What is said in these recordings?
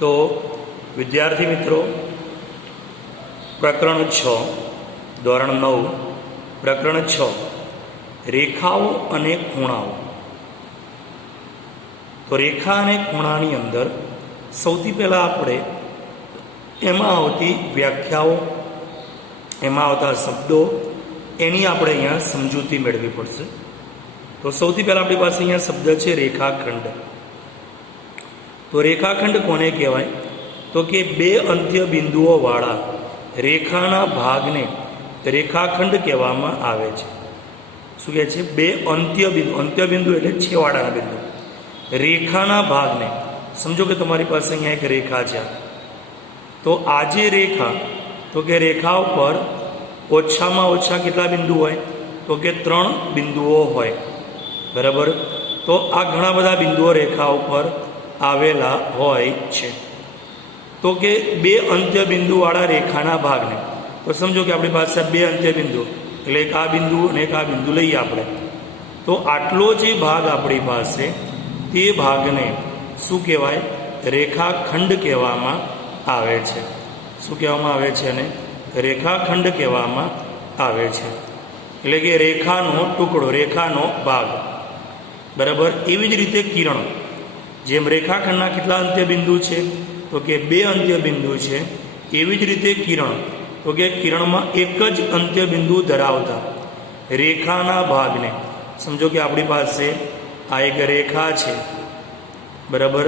तो विद्यार्थी मित्रों प्रकरण 6 ધોરણ 9 પ્રકરણ 6 રેખાઓ અને ખૂણાઓ। તો રેખા અને ખૂણાની અંદર સૌથી પહેલાં આપણે એમાં આવતી વ્યાખ્યાઓ, એમાં આવતા શબ્દો, એની આપણે અહીંયા સમજૂતી મેળવવી પડશે। તો સૌથી પહેલાં આપણી પાસે અહીંયા શબ્દ છે રેખાખંડ। તો રેખાખંડ કોને કહેવાય? તો કે બે અંત્ય બિંદુઓવાળા રેખાના ભાગને રેખાખંડ કહેવામાં આવે છે। શું કહે છે? બે અંત્ય બિંદુ એટલે છેવાડાના બિંદુ, રેખાના ભાગને સમજો કે તમારી પાસે અહીંયા એક રેખા છે। તો આ જે રેખા, તો કે રેખા ઉપર ઓછામાં ઓછા કેટલા બિંદુ હોય? તો કે 3 બિંદુઓ હોય, બરાબર। તો આ ઘણા બધા બિંદુઓ રેખા ઉપર આવેલા હોય છે। તો કે બે અંત્ય બિંદુવાળા રેખાના ભાગને, તો સમજો કે આપણી પાસે બે અંત્ય બિંદુ એટલે એક આ બિંદુ અને એક આ બિંદુ લઈએ આપણે, તો આટલો જે ભાગ આપણી પાસે, તે ભાગને શું કહેવાય? રેખાખંડ કહેવામાં આવે છે। શું કહેવામાં આવે છે? અને રેખાખંડ કહેવામાં આવે છે, એટલે કે રેખાનો ટુકડો, રેખાનો ભાગ, બરાબર। એવી જ રીતે કિરણ, જેમ રેખાખંડના કેટલા અંત્ય બિંદુ છે? તો કે બે અંત્ય બિંદુ છે। એવી જ રીતે કિરણ, તો કે કિરણમાં એક જ અંત્ય બિંદુ ધરાવતા રેખાના ભાગને, સમજો કે આપણી પાસે આ એક રેખા છે, બરાબર।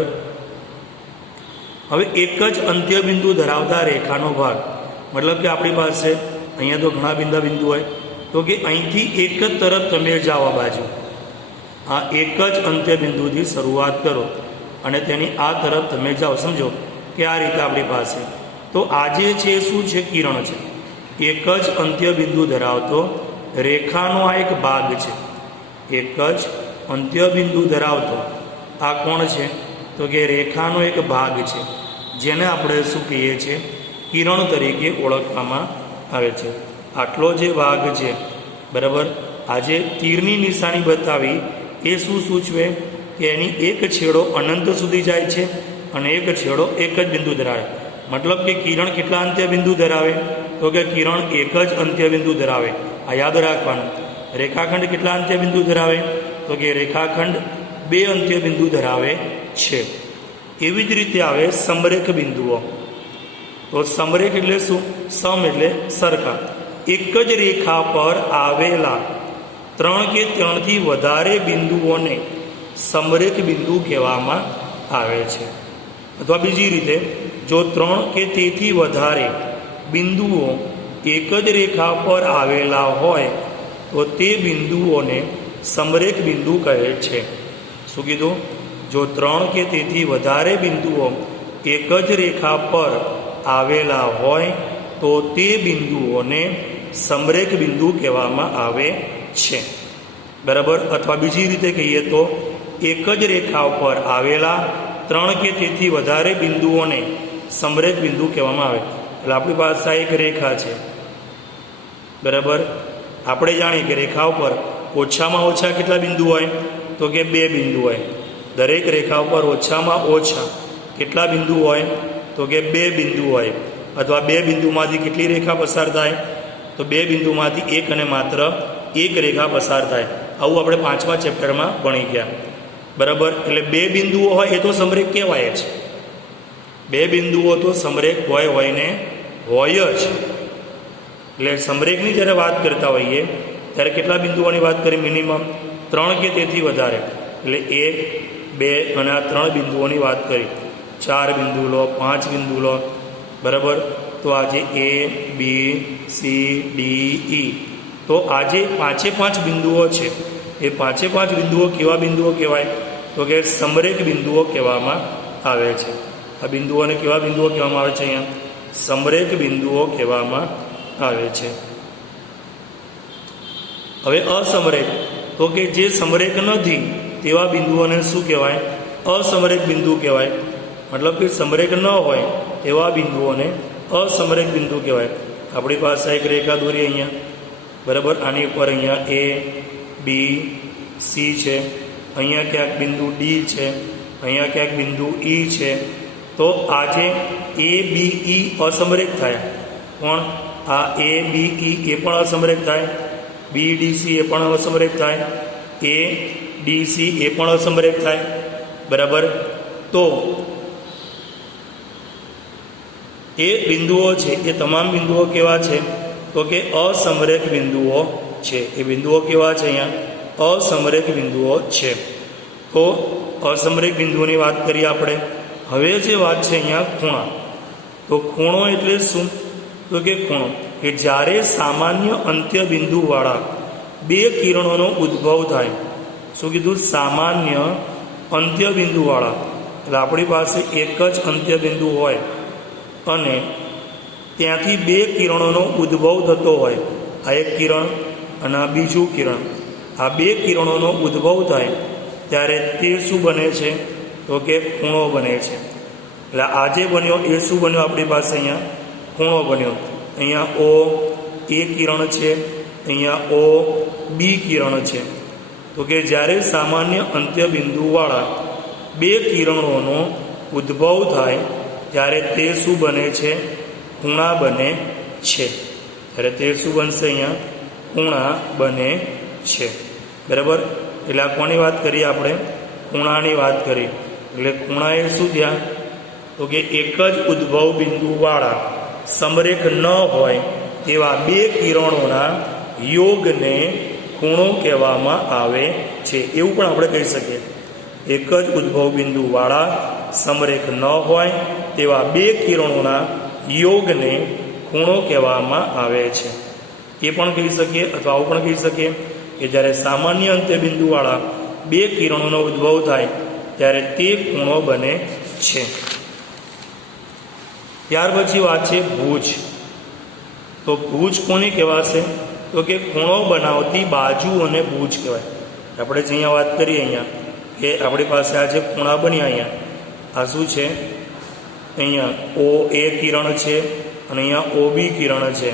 હવે એક જ અંત્ય બિંદુ ધરાવતા રેખાનો ભાગ, મતલબ કે આપણી પાસે અહીંયા તો ઘણા બિંદુ હોય, તો કે અહીંથી એક જ તરફ તમે જાઓ આ બાજુ, આ એક જ અંત્ય બિંદુથી શરૂઆત કરો અને તેની આ તરફ તમે જાઓ, સમજો કે આ રીતે આપણી પાસે, તો આ જે છે શું છે? કિરણ છે। એક જ અંત્ય બિંદુ ધરાવતો રેખાનો આ એક ભાગ છે, એક જ અંત્ય બિંદુ ધરાવતો આ કોણ છે? તો કે રેખાનો એક ભાગ છે, જેને આપણે શું કહીએ છીએ? કિરણ તરીકે ઓળખવામાં આવે છે। આટલો જે ભાગ છે, બરાબર, આજે તીરની નિશાની બતાવી એ શું સૂચવે? કે એની એક છેડો અનંત સુધી જાય છે અને એક છેડો એક જ બિંદુ ધરાવે। મતલબ કે કિરણ કેટલા અંત્ય બિંદુ ધરાવે? તો કે કિરણ એક જ અંત્ય બિંદુ ધરાવે, આ યાદ રાખવાનું। રેખાખંડ કેટલા અંત્ય બિંદુ ધરાવે? તો કે રેખાખંડ બે અંત્ય બિંદુ ધરાવે છે। એવી જ રીતે આવે સમરેખ બિંદુઓ। તો સમરેખ એટલે શું? સમ એટલે સરખા, એક જ રેખા પર આવેલા 3 કે 3થી વધારે બિંદુઓને સમરેખ બિંદુ કહેવામાં આવે છે। અથવા બીજી રીતે, જો 3 કે તેથી વધારે બિંદુઓ એક જ રેખા પર આવેલા હોય તો તે બિંદુઓને સમરેખ બિંદુ કહે છે। શું કીધું? જો 3 કે તેથી વધારે બિંદુઓ એક જ રેખા પર આવેલા હોય તો તે બિંદુઓને સમરેખ બિંદુ કહેવામાં આવે છે, બરાબર। અથવા બીજી રીતે કહીએ તો, એક જ રેખા ઉપર આવેલા 3 કે તેથી વધારે બિંદુઓને સમરેખ બિંદુ કહેવામાં આવે। એટલે આપણી પાસે આ એક રેખા છે, બરાબર। આપણે જાણીએ કે રેખા ઉપર ઓછામાં ઓછા કેટલા બિંદુ હોય? તો કે 2 બિંદુ હોય। દરેક રેખા ઉપર ઓછામાં ઓછા કેટલા બિંદુ હોય? તો કે 2 બિંદુ હોય। અથવા 2 બિંદુમાંથી કેટલી રેખા પસાર થાય? તો 2 બિંદુમાંથી એક અને માત્ર એક રેખા પસાર થાય। આવું આપણે 5મા ચેપ્ટરમાં ભણી ગયા, બરાબર। એટલે 2 બિંદુઓ હોય એ તો સમરેખ કહેવાય જ, 2 બિંદુઓ તો સમરેખ હોય ને હોય જ। એટલે સમરેખની જ્યારે વાત કરતા હોઈએ ત્યારે કેટલા બિંદુઓની વાત કરી? મિનિમમ 3 કે તેથી વધારે, એટલે 1, 2 અને આ 3 બિંદુઓની વાત કરી। 4 બિંદુ લો, 5 બિંદુ લો, બરાબર। તો આજે A, B, C, D, E, તો આજે 5 બિંદુઓ છે, એ 5 બિંદુઓ કેવા બિંદુઓ કહેવાય? તો કે સમરેખ બિંદુઓ કહેવામાં આવે છે। આ બિંદુઓને કેવા બિંદુઓ કહેવામાં આવે છે? અહીંયા સમરેખ બિંદુઓ કહેવામાં આવે છે। હવે અસમરેખ, તો કે જે સમરેખ નથી તેવા બિંદુઓને શું કહેવાય? અસમરેખ બિંદુ કહેવાય। મતલબ કે સમરેખ ન હોય એવા બિંદુઓને અસમરેખ બિંદુ કહેવાય। આપણી પાસે એક રેખા દોરી અહીંયા, બરાબર। આની ઉપર અહીંયા A, B, C છે, અહીંયા ક્યાંક બિંદુ D છે, અહીંયા ક્યાંક બિંદુ E છે, તો આ જે એ બી ઈ અસમરેખ થાય, પણ આ એ બી ઈ એ પણ અસમરેખ થાય, બી ડી સી એ પણ અસમરેખ થાય, એ ડી સી એ પણ અસમરેખ થાય, બરાબર. તો એ બિંદુઓ છે એ તમામ બિંદુઓ કેવા છે? તો કે અસમરેખ બિંદુઓ છે. એ બિંદુઓ કેવા છે? અહીંયા અસમરેખ બિંદુઓ છે. તો અસમરેખ બિંદુઓની વાત કરીએ આપણે. હવે જે વાત છે અહીંયા ખૂણા. તો ખૂણો એટલે શું? તો કે ખૂણો કે જ્યારે સામાન્ય અંત્ય બિંદુવાળા બે કિરણોનો ઉદ્ભવ થાય. શું કીધું? સામાન્ય અંત્ય બિંદુવાળા. એટલે આપણી પાસે એક જ અંત્ય બિંદુ હોય અને ત્યાંથી બે કિરણોનો ઉદ્ભવ થતો હોય. આ એક કિરણ અને આ બીજું કિરણ. આ બે કિરણોનો ઉદ્ભવ થાય ત્યારે તે શું બને છે? તો કે ખૂણો બને છે. એટલે આ જે બન્યો એ શું બન્યો આપણી પાસે? અહીંયા ખૂણો બન્યો. અહીંયા ઓ એ કિરણ છે, અહીંયા ઓ બી કિરણ છે. તો કે જ્યારે સામાન્ય અંત્ય બિંદુવાળા બે કિરણોનો ઉદ્ભવ થાય ત્યારે તે શું બને છે? ખૂણા બને છે. ત્યારે તે શું બનશે? અહીંયા ખૂણા બને છે. બરાબર. એટલે આ કોની વાત કરીએ આપણે? ખૂણાની વાત કરી. એટલે ખૂણા એ શું થયા? તો કે એક જ ઉદ્ભવ બિંદુવાળા સમરેખ ન હોય તેવા બે કિરણોના યોગને ખૂણો કહેવામાં આવે છે. એવું પણ આપણે કહી શકીએ. એક જ ઉદ્ભવ બિંદુવાળા સમરેખ ન હોય તેવા બે કિરણોના યોગને ખૂણો કહેવામાં આવે છે. એ પણ કહી શકીએ અથવા આવું પણ કહી શકીએ કે જ્યારે સામાન્ય અંત્ય બિંદુવાળા બે કિરણોનો ઉદ્ભવ થાય ત્યારે તે ખૂણો બને છે. ત્યાર પછી વાત છે ભુજ. તો ભુજ કોને કહેવાશે? તો કે ખૂણો બનાવતી બાજુઓને ભુજ કહેવાય. આપણે જે અહીંયા વાત કરીએ અહીંયા કે આપણી પાસે આ જે ખૂણા બન્યા અહીંયા આ શું છે? અહીંયા ઓ એ કિરણ છે અને અહીંયા ઓ બી કિરણ છે.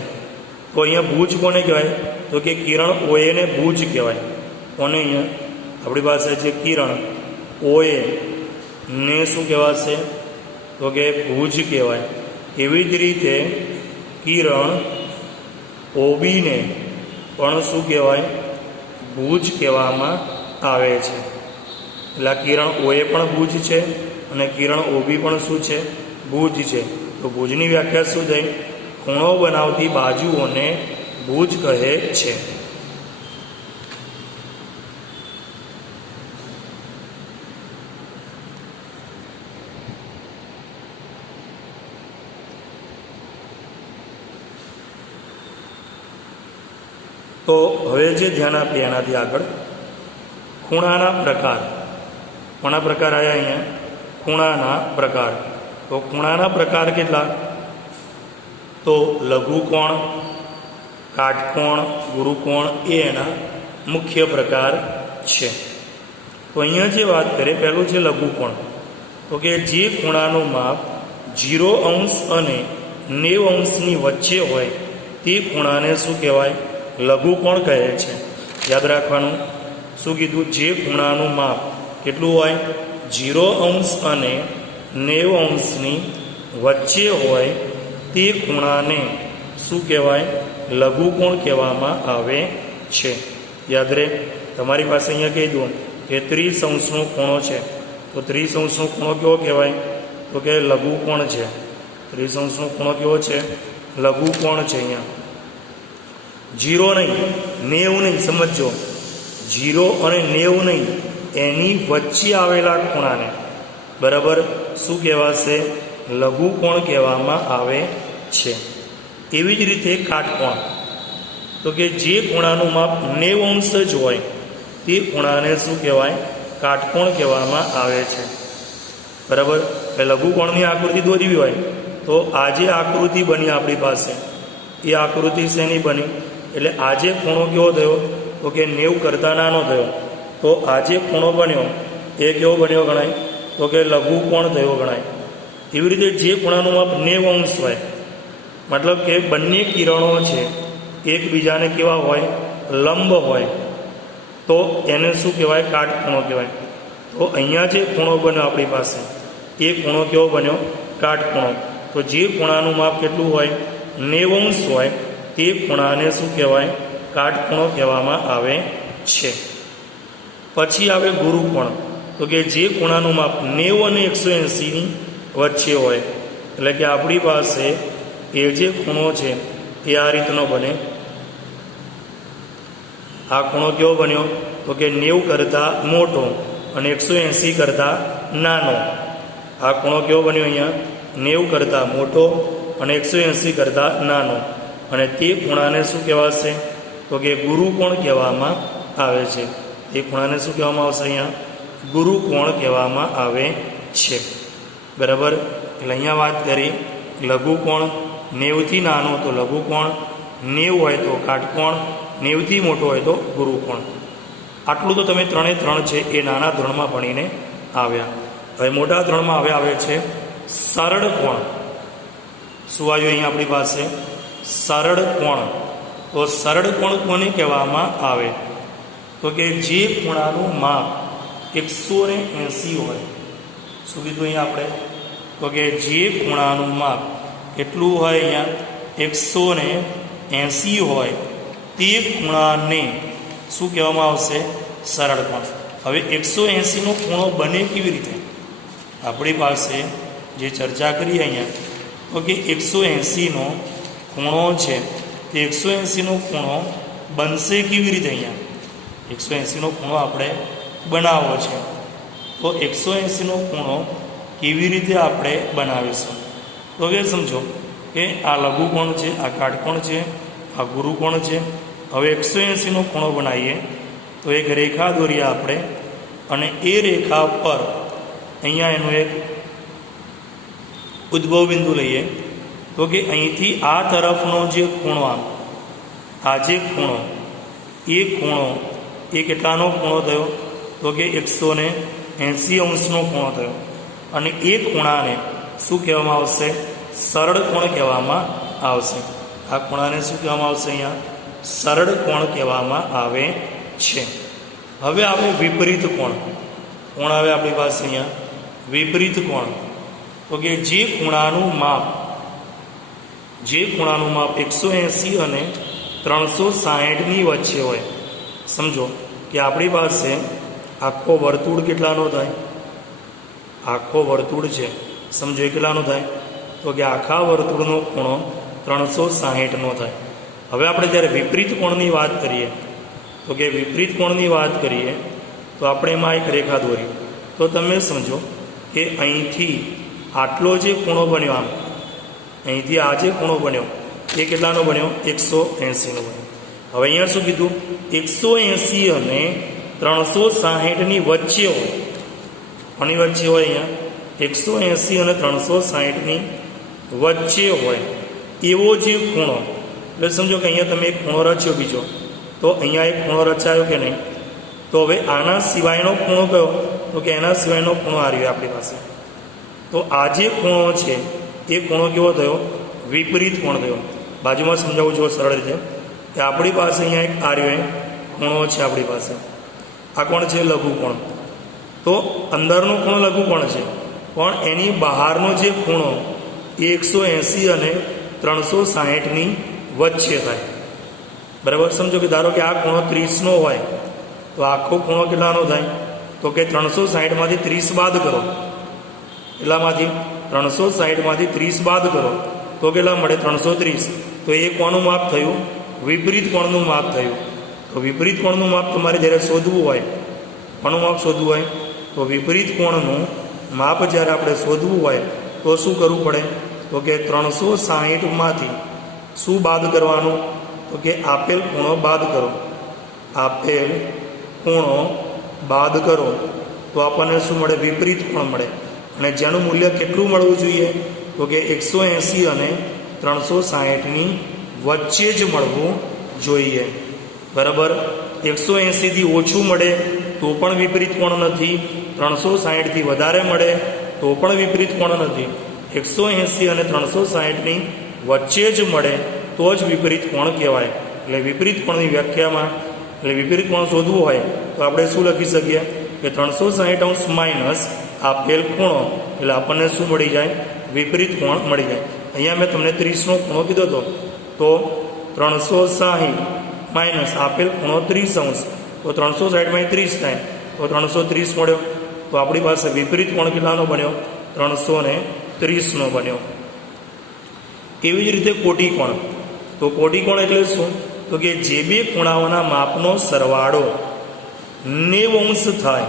તો અહીંયા ભુજ કોને કહેવાય? તો કે કિરણ ઓ એને ભુજ કહેવાય. કોને? અહીંયા આપણી પાસે જે કિરણ ઓ એ ને શું કહેવાશે? તો કે ભુજ કહેવાય. એવી જ રીતે કિરણ ઓબીને પણ શું કહેવાય? ભુજ કહેવામાં આવે છે. એટલે આ કિરણ ઓએ પણ ભુજ છે અને કિરણ ઓબી પણ શું છે? ભુજ છે. તો ભુજની વ્યાખ્યા શું થઈ? ખૂણો બનાવતી બાજુઓને ભુજ કહે છે. તો હવે જે ધ્યાન આપીએ એનાથી આગળ ખૂણાના પ્રકાર. કોના પ્રકાર આવ્યા અહીંયા? ખૂણાના પ્રકાર. તો ખૂણાના પ્રકાર કેટલા? તો લઘુકોણ, કાટકોણ, ગુરુકોણ એ એના મુખ્ય પ્રકાર છે. તો અહીંયા જે વાત કરીએ પહેલું છે લઘુકોણ. તો કે જે ખૂણાનું માપ 0° અને 90° વચ્ચે હોય તે ખૂણાને શું કહેવાય? લઘુકોણ કહે છે. યાદ રાખવાનું. શું કીધું? જે ખૂણાનું માપ કેટલું હોય? 0° અને 90° વચ્ચે હોય તે ખૂણાને શું કહેવાય? લઘુકોણ કહેવામાં આવે છે. યાદ રહે. તમારી પાસે અહીંયા કહી દઉં કે 30° ખૂણો છે. તો 30° ખૂણો કેવો કહેવાય? તો કે લઘુકોણ છે. 30° ખૂણો કેવો છે? લઘુકોણ છે. અહીંયા 0 નહીં, 90 નહીં. સમજો, 0 અને 90 નહીં, એની વચ્ચે આવેલા ખૂણાને બરાબર શું કહેવાશે? લઘુકોણ કહેવામાં આવે છે. એવી જ રીતે કાટકોણ. તો કે જે ખૂણાનું માપ 90° જ હોય તે ખૂણાને શું કહેવાય? કાટકોણ કહેવામાં આવે છે. બરાબર. લઘુકોણની આકૃતિ દોરવી હોય તો આ જે આકૃતિ બની આપણી પાસે એ આકૃતિ શેની બની? એટલે આજે ખૂણો કેવો થયો? તો કે 90 કરતાં નાનો થયો. તો આજે ખૂણો બન્યો એ કેવો બન્યો ગણાય? તો કે લઘુકોણ થયો ગણાય. એવી રીતે જે ખૂણાનું માપ 90° હોય મતલબ કે બંને કિરણો છે એકબીજાને કેવા હોય? લંબ હોય તો એને શું કહેવાય? કાટખૂણો કહેવાય. તો અહીંયા જે ખૂણો બન્યો આપણી પાસે એ ખૂણો કેવો બન્યો? કાટખૂણો. તો જે ખૂણાનું માપ કેટલું હોય? 90 અંશ હોય તે ખૂણાને શું કહેવાય? કાટખૂણો કહેવામાં આવે છે. પછી આવે ગુરુકોણ. તો કે જે ખૂણાનું માપ 90 અને 180ની વચ્ચે હોય, એટલે કે આપણી પાસે એ જે ખૂણો છે એ આ રીતનો બને. આ ખૂણો કેવો બન્યો? તો કે 90 કરતાં મોટો અને 180 કરતાં નાનો. આ ખૂણો કેવો બન્યો? અહીંયા 90 કરતાં મોટો અને 180 કરતાં નાનો, અને તે ખૂણાને શું કહેવાશે? તો કે ગુરુકોણ કહેવામાં આવે છે. તે ખૂણાને શું કહેવામાં આવશે? અહીંયા ગુરુકોણ કહેવામાં આવે છે. બરાબર. એટલે અહીંયા વાત કરી લઘુકોણ 90થી નાનો તો લઘુકોણ, 90 હોય તો કાટકોણ, 90થી મોટો હોય તો ગુરુકોણ. આટલું તો તમે 3 છે એ નાના ધોરણમાં ભણીને આવ્યા. હવે મોટા ધોરણમાં હવે આવે છે સરળ કોણ. શું આવ્યું અહીંયા આપણી પાસે? સરળ કોણ. તો સરળ કોણ કોને કહેવામાં આવે? તો કે જે ખૂણાનું માપ 180 હોય. શું કીધું અહીંયા આપણે? તો કે જે ખૂણાનું માપ કેટલું હોય? અહીંયા 180 હોય તે ખૂણાને શું કહેવામાં આવશે? સરળ કોણ. હવે 180નો ખૂણો બને કેવી રીતે? આપણી પાસે જે ચર્ચા કરી અહીંયા, તો કે 180નો ખૂણો છે તે 180નો ખૂણો બનશે કેવી રીતે? અહીંયા 180નો ખૂણો આપણે બનાવવો છે. તો 180નો ખૂણો કેવી રીતે આપણે બનાવીશું? તો કે સમજો કે આ લઘુકોણ છે, આ કાટકોણ છે, આ ગુરુકોણ છે. હવે 180નો ખૂણો બનાવીએ તો એક રેખા દોરીએ આપણે, અને એ રેખા પર અહીંયા એનું એક ઉદ્ભવ બિંદુ લઈએ. તો કે અહીંથી આ તરફનો જે ખૂણો, આ જે ખૂણો, એ ખૂણો એ કેટલાનો ખૂણો થયો? તો કે 180 અંશનો ખૂણો થયો. અને એ ખૂણાને શું કહેવામાં આવશે? સરળ કોણ કહેવામાં આવશે. આ ખૂણાને શું કહેવામાં આવશે? અહીંયા સરળ કોણ કહેવામાં આવે છે. હવે આવે વિપરીત કોણ. કોણ આવે આપણી પાસે? અહીંયા વિપરીત કોણ. તો કે જે ખૂણાનું માપ 180 અને 360ની વચ્ચે હોય. સમજો કે આપણી પાસે આખો વર્તુળ કેટલાનો થાય? આખો વર્તુળ છે, સમજો એ કેટલાનો થાય? તો કે આખા વર્તુળનો ખૂણો 360નો થાય. હવે આપણે જ્યારે વિપરીત કોણની વાત કરીએ, તો કે વિપરીત કોણની વાત કરીએ તો આપણે એમાં એક રેખા દોરી. તો તમે સમજો કે અહીંથી આટલો જે ખૂણો બન્યો, આમ અહીંથી આ જે ખૂણો બન્યો એ કેટલાનો બન્યો? 180નો બન્યો. હવે અહીંયા શું કીધું? 180 અને 360ની વચ્ચે હોય. કોની વચ્ચે હોય? અહીંયા 180 અને 360ની વચ્ચે હોય એવો જે ખૂણો. એટલે સમજો કે અહીંયા તમે એક ખૂણો રચ્યો બીજો, તો અહીંયા એક ખૂણો રચાયો કે નહીં? તો હવે આના સિવાયનો ખૂણો કયો? તો કે એના સિવાયનો ખૂણો આ રહ્યો આપણી પાસે. તો આ જે ખૂણો છે એ ખૂણો કેવો થયો? વિપરીત કોણ થયો. બાજુમાં સમજાવું જો સરળ રીતે કે આપણી પાસે અહીંયા એક આ રહ્યો ખૂણો છે આપણી પાસે. આ કોણ છે? લઘુકોણ. તો અંદરનો ખૂણો લઘુકોણ છે, પણ એની બહારનો જે ખૂણો એ 180 અને 360ની વચ્ચે થાય. બરાબર. સમજો કે ધારો કે આ ખૂણો 30નો હોય તો આખો ખૂણો કેટલાનો થાય? તો કે 360માંથી 30 બાદ કરો. એટલામાંથી 360માંથી 30 બાદ કરો તો કેટલા મળે? 330. તો એ કોનું માપ થયું? વિપરીત કોણનું માપ થયું. તો વિપરીત કોણનું માપ તમારે જ્યારે શોધવું હોય, કોનું માપ શોધવું હોય? તો વિપરીત કોણનું માપ જ્યારે આપણે શોધવું હોય તો શું કરવું પડે? તો કે 360માંથી શું બાદ કરવાનું? તો કે આપેલ ખૂણો બાદ કરો. આપેલ ખૂણો બાદ કરો તો આપણને શું મળે? વિપરીત કોણ મળે. અને જેનું મૂલ્ય કેટલું મળવું જોઈએ? તો કે 180 અને 360ની વચ્ચે જ મળવું જોઈએ. બરાબર. 180થી ઓછું મળે તો પણ વિપરીત કોણ નથી, 360થી વધારે મળે તો પણ વિપરીત કોણ નથી. 180 અને 360ની વચ્ચે જ મળે તો જ વિપરીત કોણ કહેવાય. એટલે વિપરીત કોણની વ્યાખ્યામાં, એટલે વિપરીત કોણ શોધવું હોય તો આપણે શું લખી શકીએ? કે 360 અંશ માઇનસ આપેલ ખૂણો એટલે આપણને શું મળી જાય? વિપરીત કોણ મળી જાય. અહીંયા મેં તમને 30નો ખૂણો કીધો હતો, તો 360 માઇનસ આપેલ ખૂણો 30°, તો 360 માં 30 થાય તો 330 મળ્યો. તો આપણી પાસે વિપરીત કોણ કેટલાનો બન્યો? 330નો બન્યો. એવી જ રીતે કોટી કોણ. તો કોટી કોણ એટલે શું? તો કે જે બે ખૂણાઓના માપનો સરવાળો 90° થાય.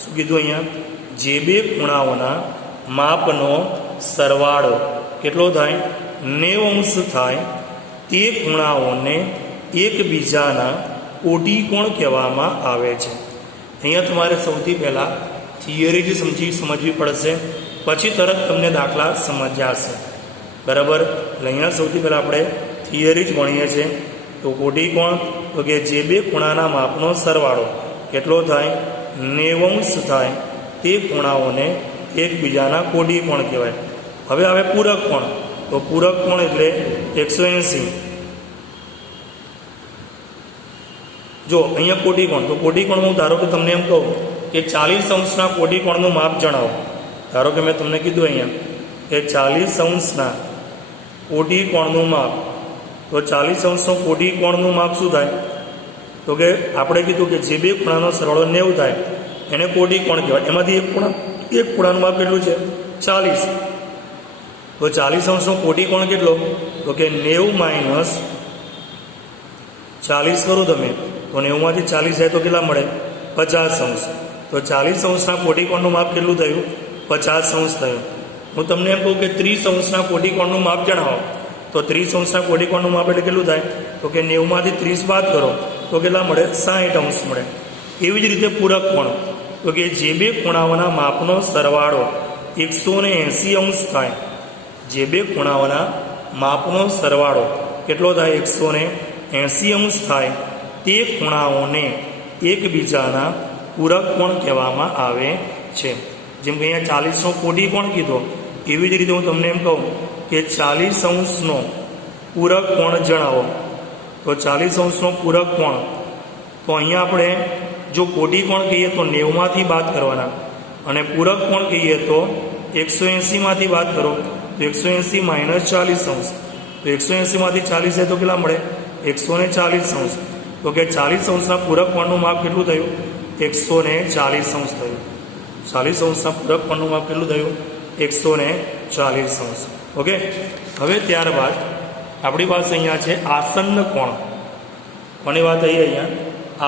શું કીધું અહીંયા? જે બે ખૂણાઓના માપનો સરવાળો કેટલો થાય? 90° થાય તે ખૂણાઓને એકબીજાના કોટી કોણ કહેવામાં આવે છે. અહીંયા તમારે સૌથી પહેલાં થિયરી જ સમજવી પડશે, પછી તરત તમને દાખલા સમજાશે. બરાબર? એટલે અહીંયા સૌથી પહેલાં આપણે થિયરી જ ભણીએ છીએ. તો કોટી કોણ, તો કે જે બે ખૂણાના માપનો સરવાળો કેટલો થાય? 90° થાય તે ખૂણાઓને એકબીજાના કોટી કોણ કહેવાય. હવે પૂરક કોણ. તો પૂરક કોણ એટલે 180. જો અહીંયા કોટી કોણ, તો કોટી કોણ હું ધારો કે તમને એમ કહું કે 40° કોટી કોણનું માપ જણાવો. ધારો કે મેં તમને કીધું અહીંયા કે 40° કોટી કોણનું માપ. તો 40° કોટી કોણનું માપ શું થાય? તો કે આપણે કીધું કે જે બે ખૂણાનો સરવાળો 90 થાય એને કોટી કોણ કહેવાય. એમાંથી એક ખૂણાનું માપ કેટલું છે? 40. તો 40° કોટી કોણ કેટલો? તો કે 90 માઇનસ 40 કરો તમે, તો 90 માંથી 40 જાય તો કેટલા મળે? 50°. તો 40° કોટી કોણનું માપ કેટલું થયું? 50° થયું. હું તમને એમ કહું કે 30° કોટી કોણનું માપ જણાવો. તો 30° કોટી કોણનું માપ એટલે કેટલું થાય? તો કે 90 માંથી 30 બાદ કરો તો કેટલા મળે? 60° મળે. એવી જ રીતે પૂરક કોણ. તો કે જે બે ખૂણાઓના માપનો સરવાળો 180° થાય. જે બે ખૂણાઓના માપનો સરવાળો કેટલો થાય? 180° થાય તે ખૂણાઓને એકબીજાના પૂરક કોણ કહેવામાં આવે છે. જેમ કે અહીંયા 40નો કોટી કોણ કીધો, એવી જ રીતે હું તમને એમ કહું કે 40°નો પૂરક કોણ જણાવો. તો 40°નો પૂરક કોણ, તો અહીંયા આપણે જો કોટી કોણ કહીએ તો 90 માંથી બાદ કરવાના, અને પૂરક કોણ કહીએ તો 180 માંથી બાદ કરો તો 180 માઇનસ 40°. તો 180 માંથી 40 જાય તો કેટલા મળે? 140°. તો કે 40°ના પૂરક કોણનું માપ કેટલું થયું? 140° થયું. 40°ના પૂરક કોણનું માપ કેટલું થયું? 140°. ઓકે. હવે ત્યારબાદ આપણી પાસે અહીંયા છે આસન્ન કોણ. કોની વાત આવી? અહીંયા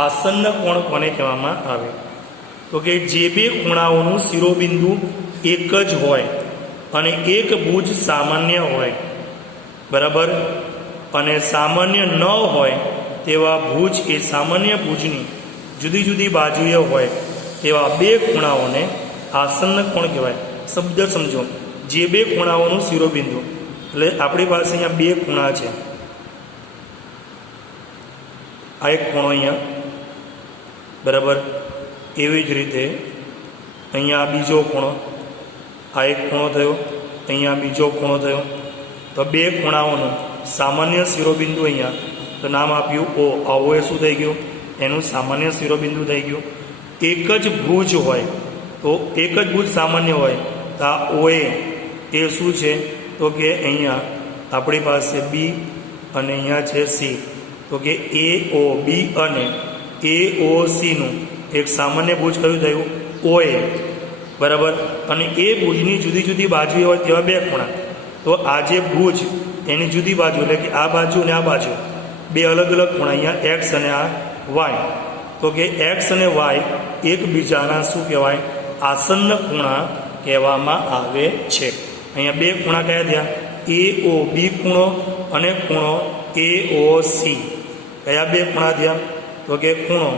આસન્ન કોણ કોને કહેવામાં આવે? તો કે જે બે ખૂણાઓનું શિરોબિંદુ એક જ હોય અને એક ભુજ સામાન્ય હોય, બરાબર, અને સામાન્ય ન હોય તેવા ભુજ એ સામાન્ય ભુજની જુદી જુદી બાજુએ હોય તેવા બે ખૂણાઓને આસન્ન કોણ કહેવાય. શબ્દ સમજો. જે બે ખૂણાઓનું શિરોબિંદુ, એટલે આપણી પાસે અહીંયા બે ખૂણા છે. આ એક ખૂણો અહીંયા, બરાબર. એવી જ રીતે અહીંયા બીજો ખૂણો, આ એક ખૂણો થયો, અહીંયા બીજો ખૂણો થયો. તો બે ખૂણાઓનું સામાન્ય શિરોબિંદુ અહીંયા તો નામ આપ્યું ઓ. આ ઓ એ શું થઈ ગયું? એનું સામાન્ય શિરોબિંદુ થઈ ગયું. એક જ ભુજ હોય તો એક જ ભુજ સામાન્ય હોય તો આ ઓ એ શું છે? તો કે અહીંયા આપણી પાસે બી અને અહીંયા છે સી. તો કે એ ઓ બી અને એ ઓ સીનું એક સામાન્ય ભુજ કયું થયું? ઓ એ, બરાબર. અને એ ભુજની જુદી જુદી બાજુએ હોય તેવા બે ખૂણા. તો આ જે ભુજ એની જુદી બાજુ એટલે કે આ બાજુ અને આ બાજુ બે અલગ અલગ ખૂણા, અહીંયા એક્સ અને આ વાય. તો કે એક્સ અને વાય એકબીજાના શું કહેવાય? આસન્ન ખૂણા કહેવામાં આવે છે. અહીંયા બે ખૂણા કયા થયા? એ ઓ બી ખૂણો અને ખૂણો એ ઓ સી. કયા બે ખૂણા થયા? તો કે ખૂણો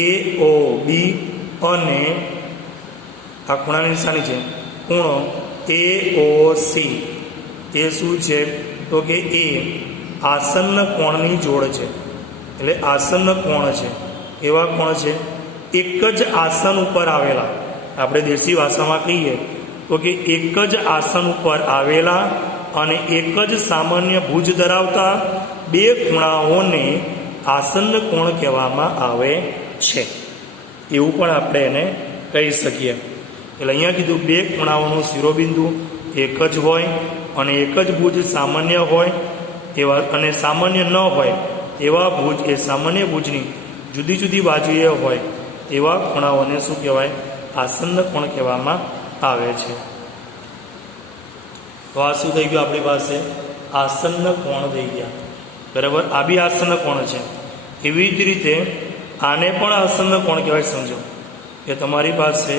એ ઓ બી અને આ ખૂણાની નિશાની છે ખૂણો એ ઓ સી. એ શું છે? તો કે એ આસન્ન કોણની જોડ છે. એટલે આસન્ન કોણ છે. એવા કોણ છે? એક જ આસન ઉપર આવેલા, આપણે દેશી ભાષામાં કહીએ તો કે એક જ આસન ઉપર આવેલા અને એક જ સામાન્ય ભુજ ધરાવતા બે ખૂણાઓને આસન્ન કોણ કહેવામાં આવે છે. એવું પણ આપણે એને કહી શકીએ. એટલે અહીંયા કીધું બે ખૂણાઓનું શિરોબિંદુ એક જ હોય અને એક જ ભુજ સામાન્ય હોય એવા, અને સામાન્ય ન હોય એવા ભુજ એ સામાન્ય ભુજની જુદી જુદી બાજુએ હોય એવા ખૂણાઓને શું કહેવાય? આસન્ન કોણ કહેવામાં આવે છે. તો આ શું થઈ ગયું આપણી પાસે? આસન્ન કોણ થઈ ગયા. બરાબર, આ બી આસન્ન કોણ છે. એવી જ રીતે આને પણ આસન્ન કોણ કહેવાય. સમજો કે તમારી પાસે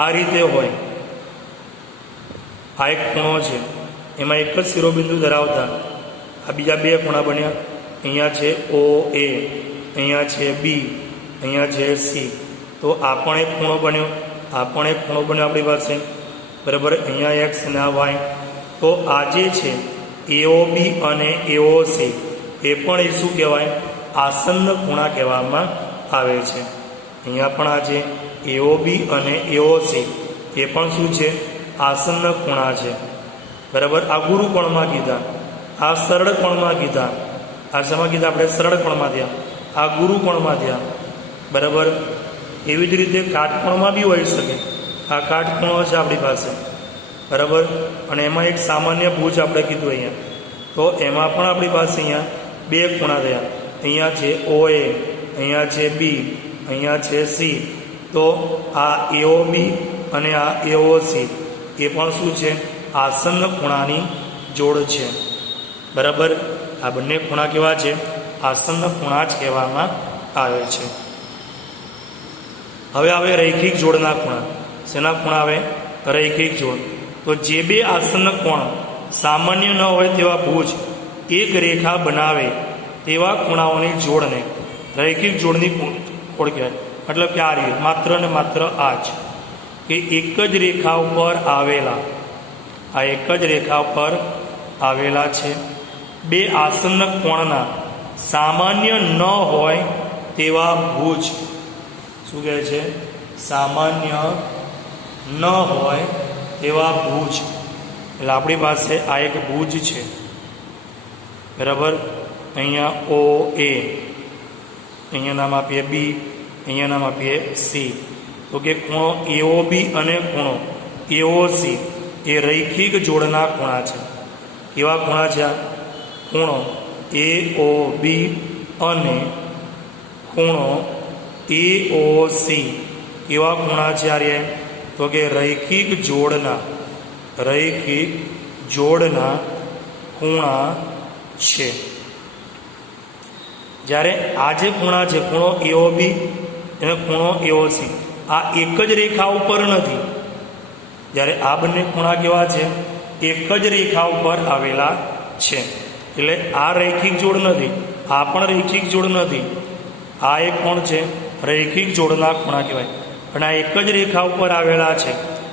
આ રીતે હોય, આ એક ખૂણો છે, એમાં એક જ શિરોબિંદુ ધરાવતા આ બીજા બે ખૂણા બન્યા. અહીંયા છે ઓ એ, અહીંયા છે બી, અહીંયા છે સી. તો આ પણ એક ખૂણો બન્યો, આ પણ એક ખૂણો બન્યો આપણી પાસે. બરાબર, અહીંયા એક્સ અને આ વાય. તો આ જે છે એઓ બી અને એઓ સી એ પણ એ શું કહેવાય? આસન્ન ખૂણા કહેવામાં આવે છે. અહીંયા પણ આ છે એઓ બી અને એઓ સી એ પણ શું છે? આસન્ન ખૂણા છે. બરાબર, આ ગુરુકોણમાં કીધા, આ સરળ કોણમાં કીધા. આ શેમાં કીધા આપણે? સરળ કોણમાં થયા, આ ગુરુકોણમાં થયા. બરાબર, એવી જ રીતે કાટકોણમાં બી હોઈ શકે. આ કાટકોણો છે આપણી પાસે. બરાબર, અને એમાં એક સામાન્ય ભુજ આપણે કીધું અહીંયા. તો એમાં પણ આપણી પાસે અહીંયા બે ખૂણા થયા. અહીંયા છે ઓ એ, અહીંયા છે બી, અહીંયા છે સી. તો આ એઓ બી અને આ એઓ સી એ પણ શું છે? આસન્ન ખૂણાની જોડ છે. બરાબર, આ બંને ખૂણા કેવા છે? આસન્ન ખૂણા જ કહેવામાં આવે છે. હવે આવે રૈખિક જોડના ખૂણા. શેના ખૂણા આવે? રૈખિક જોડ. તો જે બે આસન્ન કોણ સામાન્ય ન હોય તેવા ભુજ એક રેખા બનાવે તેવા ખૂણાઓની જોડને રૈખિક જોડની કોણ કહેવાય. મતલબ કે આ રીતે માત્ર ને માત્ર આ જ કે એક જ રેખા ઉપર આવેલા, આ એક જ રેખા ઉપર આવેલા છે બે આસન્ન કોણના સામાન્ય ન હોય તેવા ભુજ. શું કહે છે? સામાન્ય ન હોય તેવા ભુજ. એટલે આપણી પાસે આ એક ભુજ છે. બરાબર, અહીંયા ઓ એ, અહીંયા નામ આપીએ બી, અહીંયા નામ આપીએ સી. તો કે ખૂણો એઓ બી અને ખૂણો એઓ સી એ રૈખિક જોડના ખૂણા છે. કેવા ખૂણા છે? આ ખૂણો એ ઓ બી અને ખૂણો એ ઓ સી કેવા ખૂણા છે? આ રે તો કે રૈખિક જોડના ખૂણા છે. જ્યારે આ જે ખૂણા છે ખૂણો એઓ બી અને ખૂણો એઓ સી આ એક જ રેખા ઉપર નથી. જ્યારે આ બંને ખૂણા કેવા છે? એક જ રેખા ઉપર આવેલા છે. એટલે આ રૈખિક જોડ નથી, આ પણ રૈખિક જોડ નથી. આ એક કોણ છે? રૈખિક જોડના ખૂણા કહેવાય. અને આ એક જ રેખા ઉપર આવેલા છે.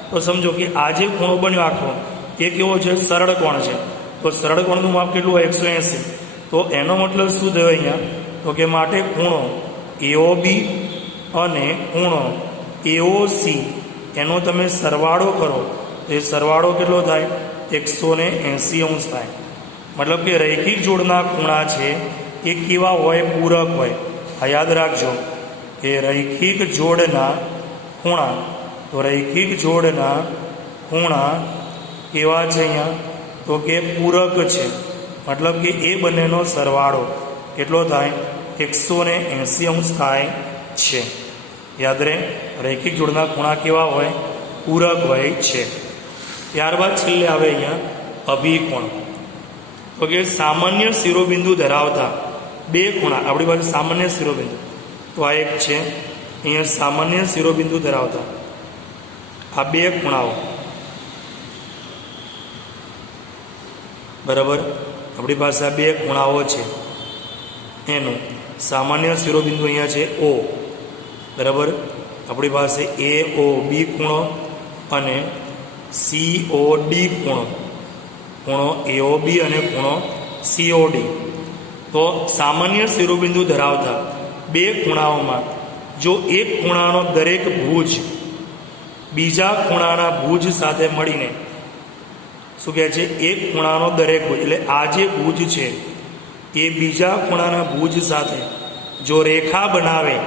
તો સમજો કે આ જે ખૂણો બન્યો આખો એ કેવો છે? સરળ કોણ છે. તો સરળ કોણનું માપ કેટલું હોય? 180. તો એનો મતલબ શું થયો અહીંયા? તો કે માટે ખૂણો એઓ બી અને ખૂણો એઓ સી એનો તમે સરવાળો કરો તો એ સરવાળો કેટલો થાય? 180 અંશ થાય. મતલબ કે રૈખિક જોડના ખૂણા છે એ કેવા હોય? પૂરક હોય. આ યાદ રાખજો કે રૈખિક જોડના ખૂણા, તો રૈખિક જોડના ખૂણા કેવા છે અહીંયા? તો કે પૂરક છે. મતલબ કે એ બંનેનો સરવાળો કેટલો થાય? 180 અંશ થાય છે. યાદ રહે, રૈખિક જોડના ખૂણા કેવા હોય? પૂરક હોય છે. ત્યારબાદ છેલ્લે આવે અહીંયા અભિકોણ. તો કે સામાન્ય શિરોબિંદુ ધરાવતા બે ખૂણા. આપણી પાસે સામાન્ય શિરોબિંદુ તો આ એક છે. અહીંયા સામાન્ય શિરોબિંદુ ધરાવતા આ બે ખૂણાઓ. બરાબર, આપણી પાસે આ બે ખૂણાઓ છે. એનું સામાન્ય શિરોબિંદુ અહીંયા છે ઓ. બરાબર, આપણી પાસે એ ઓ બી ખૂણો અને સી ઓ ડી ખૂણો, ખૂણો એઓ બી અને ખૂણો સીઓ ડી. તો સામાન્ય શિરોબિંદુ ધરાવતા બે ખૂણાઓમાં જો એક ખૂણાનો દરેક ભુજ બીજા ખૂણાના ભુજ સાથે મળીને શું કહે છે? એક ખૂણાનો દરેક ભુજ, એટલે આ જે ભુજ છે એ બીજા ખૂણાના ભુજ સાથે જો રેખા બનાવે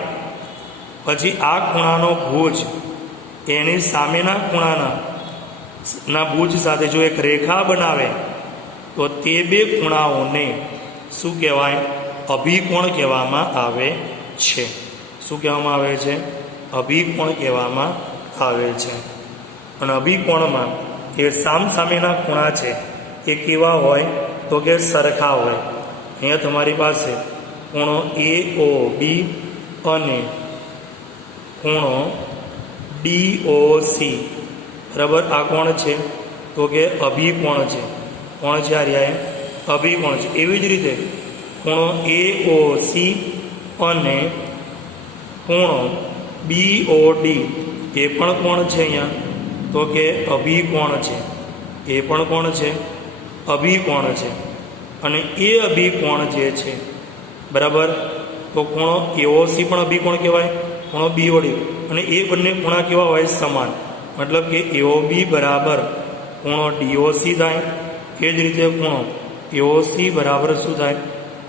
પછી આ ખૂણાનો ભુજ એની સામેના ખૂણાના ભુજ સાથે જો એક રેખા બનાવે તો તે બે ખૂણાઓને શું કહેવાય? અભિકોણ કહેવામાં આવે છે. શું કહેવામાં આવે છે? અભિકોણ કહેવામાં આવે છે. અને અભિકોણમાં એ સામસામેના ખૂણા છે એ કેવા હોય? તો કે સરખા હોય. અહીંયા તમારી પાસે ખૂણો AOB અને ખૂણો DOC, બરાબર? આ કોણ છે? તો કે અભિકોણ છે. કોણ છે? આ રહ્યા અભિકોણ છે. એવી જ રીતે ખૂણો AOC અને ખૂણો BOD એ પણ કોણ છે? અહીંયા તો કે અભિકોણ છે. એ પણ કોણ છે? અભિકોણ છે. અને એ અભિકોણ જે છે, બરાબર, તો ખૂણો AOC પણ અભિકોણ કહેવાય, ખૂણો BOD, અને એ બંને ખૂણા કેવા હોય? સમાન. મતલબ કે AOB બરાબર ખૂણો DOC થાય, એ જ રીતે ખૂણો AOC બરાબર શું થાય?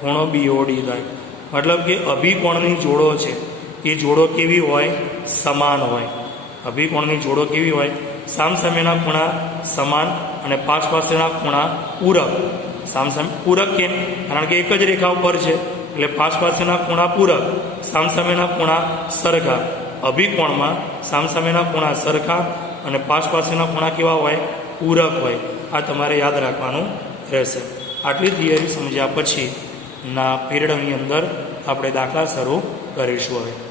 ખૂણો BOD થાય. મતલબ કે અભિકોણની જોડો છે એ જોડો કેવી હોય? સમાન હોય. અભિકોણની જોડો કેવી હોય? સામસામેના ખૂણા સમાન અને પાસપાસના ખૂણા પૂરક. સામસામે પૂરક કેમ? કારણ કે એક જ રેખા ઉપર છે એટલે પાસપાસના ખૂણા પૂરક, સામસામેના ખૂણા સરખા. અભિકોણમાં સામસામેના ખૂણા સરખા અને પાસપાસના ખૂણા કેવા હોય? પૂરક હોય. આ તમારે યાદ રાખવાનું રહેશે. આટલી થિયરી સમજ્યા પછી ના પીરિયડની અંદર આપણે દાખલા શરૂ કરીશું. હવે